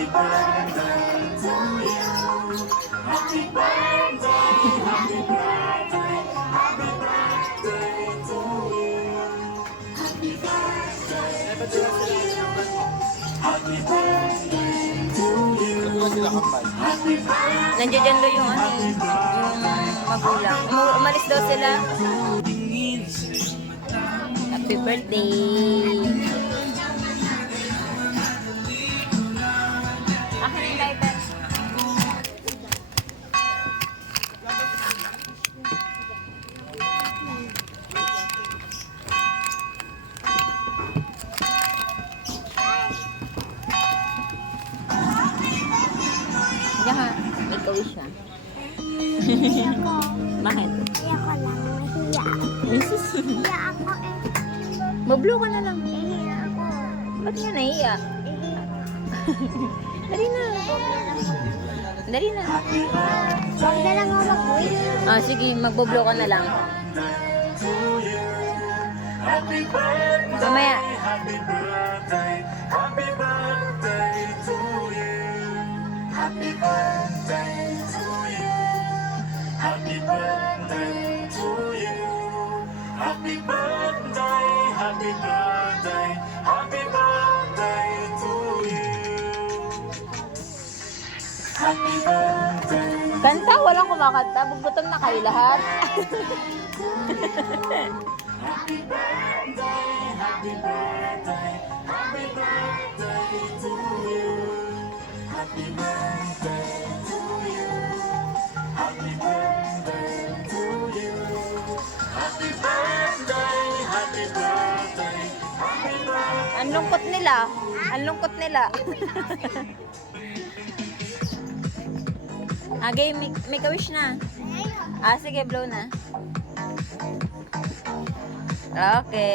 Happy birthday to you. Happy birthday, happy birthday, happy birthday to you. Happy birthday to you. Happy birthday to you. Happy birthday. Nandiyan dyan daw yung ano, yung magulang. Umalis daw sila. Happy birthday. Akin yung lighter. Diyan, ikaw siya. Bakit? Iya ko lang, mahiya. Iya ako eh. Mablo ka na lang. Iya ako. Ba't nga nahiya? Dali na. Dali na. Huwag na lang ako mag-wish. Ah, sige, magboblo ka na lang. Happy birthday, Mamaya. happy birthday, happy birthday to you. Happy birthday to you. Happy birthday to you. Happy birthday, happy birthday, happy birthday to you. Happy birthday. Kanta, walang kumakanta. Bugbutan na kayo lahat. Happy birthday, happy birthday, happy birthday to you. Happy birthday to you. Happy birthday to you. Happy birthday, happy birthday, happy birthday. Ang lungkot nila. Ang lungkot nila. Okay, make a wish na. Ah, sige, blow na. Okay.